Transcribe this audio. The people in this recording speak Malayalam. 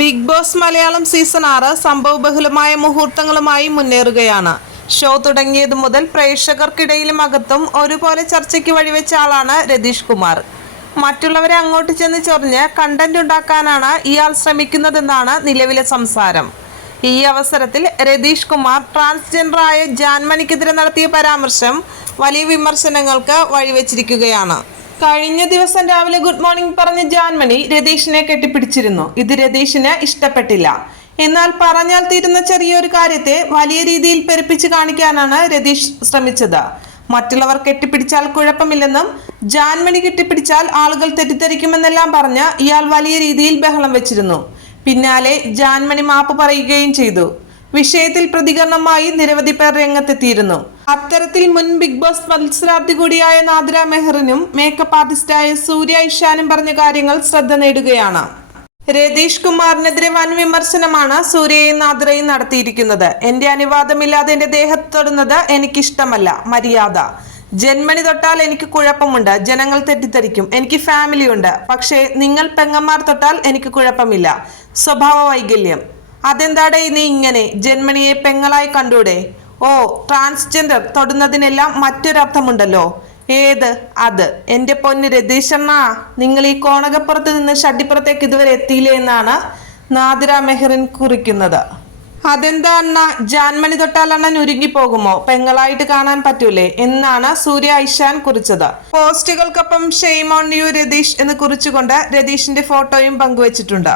ബിഗ് ബോസ് മലയാളം സീസൺ ആറ് സംഭവബഹുലമായ മുഹൂർത്തങ്ങളുമായി മുന്നേറുകയാണ്. ഷോ തുടങ്ങിയതു മുതൽ പ്രേക്ഷകർക്കിടയിലും അകത്തും ഒരുപോലെ ചർച്ചയ്ക്ക് വഴിവെച്ച ആളാണ് രതീഷ് കുമാർ. മറ്റുള്ളവരെ അങ്ങോട്ട് ചെന്ന് ചൊറിഞ്ഞ് കണ്ടന്റ് ഉണ്ടാക്കാനാണ് ഇയാൾ ശ്രമിക്കുന്നതെന്നാണ് നിലവിലെ സംസാരം. ഈ അവസരത്തിൽ രതീഷ് കുമാർ ട്രാൻസ്ജെൻഡറായ ജാൻമണിക്കെതിരെ നടത്തിയ പരാമർശം വലിയ വിമർശനങ്ങൾക്ക് വഴിവെച്ചിരിക്കുകയാണ്. കഴിഞ്ഞ ദിവസം രാവിലെ ഗുഡ് മോർണിംഗ് പറഞ്ഞ ജാൻമണി രതീഷിനെ കെട്ടിപ്പിടിച്ചിരുന്നു. ഇത് രതീഷിന് ഇഷ്ടപ്പെട്ടില്ല. എന്നാൽ പറഞ്ഞാൽ തീരുന്ന ചെറിയൊരു കാര്യത്തെ വലിയ രീതിയിൽ പെരുപ്പിച്ച് കാണിക്കാനാണ് രതീഷ് ശ്രമിച്ചത്. മറ്റുള്ളവർ കെട്ടിപ്പിടിച്ചാൽ കുഴപ്പമില്ലെന്നും ജാൻമണി കെട്ടിപ്പിടിച്ചാൽ ആളുകൾ തെറ്റിദ്ധരിക്കുമെന്നെല്ലാം പറഞ്ഞ് ഇയാൾ വലിയ രീതിയിൽ ബഹളം വെച്ചിരുന്നു. പിന്നാലെ ജാൻമണി മാപ്പ് പറയുകയും ചെയ്തു. വിഷയത്തിൽ പ്രതികരണമായി നിരവധി പേർ രംഗത്തെത്തിയിരുന്നു. അത്തരത്തിൽ മുൻ ബിഗ് ബോസ് മത്സരാർത്ഥി കൂടിയായ നാദ്ര മെഹറിനും മേക്കപ്പ് ആർട്ടിസ്റ്റായ സൂര്യ ഇഷാനും പറഞ്ഞ കാര്യങ്ങൾ ശ്രദ്ധ നേടുകയാണ്. രതീഷ് കുമാറിനെതിരെ വൻ വിമർശനമാണ് സൂര്യയും നാദ്രയും നടത്തിയിരിക്കുന്നത്. എന്റെ അനുവാദമില്ലാതെ എന്റെ ദേഹത്ത് തൊടുന്നത് എനിക്കിഷ്ടമല്ല മര്യാദ. ജന്മനി തൊട്ടാൽ എനിക്ക് കുഴപ്പമുണ്ട് ജനങ്ങൾ തെറ്റിദ്ധരിക്കും എനിക്ക് ഫാമിലി ഉണ്ട്. പക്ഷേ നിങ്ങൾ പെങ്ങന്മാർ തൊട്ടാൽ എനിക്ക് കുഴപ്പമില്ല സ്വഭാവ വൈകല്യം. അതെന്താടേ നീ ഇങ്ങനെ? ജന്മനിയെ പെങ്ങളായി കണ്ടൂടെ? ഓ ട്രാൻസ്ജെൻഡർ തൊടുന്നതിനെല്ലാം മറ്റൊരർത്ഥമുണ്ടല്ലോ. ഏത്? അത്. എന്റെ പൊന്ന് രതീഷണ്ണ നിങ്ങൾ ഈ കോണകപ്പുറത്ത് നിന്ന് ഷഡിപ്പുറത്തേക്ക് ഇതുവരെ എത്തിയില്ലേ എന്നാണ് നാദിര മെഹറിൻ കുറിക്കുന്നത്. അതെന്താ അണ്ണ? ജാൻമണി തൊട്ടാൽ അണ്ണൻ ഉരുങ്ങി പോകുമോ പെങ്ങളായിട്ട് കാണാൻ പറ്റൂലേ? എന്നാണ് സൂര്യ ഐഷാൻ കുറിച്ചത്. പോസ്റ്റുകൾക്കൊപ്പം ഷെയ്മോൺ യു രതീഷ് എന്ന് കുറിച്ചുകൊണ്ട് രതീഷിന്റെ ഫോട്ടോയും പങ്കുവച്ചിട്ടുണ്ട്.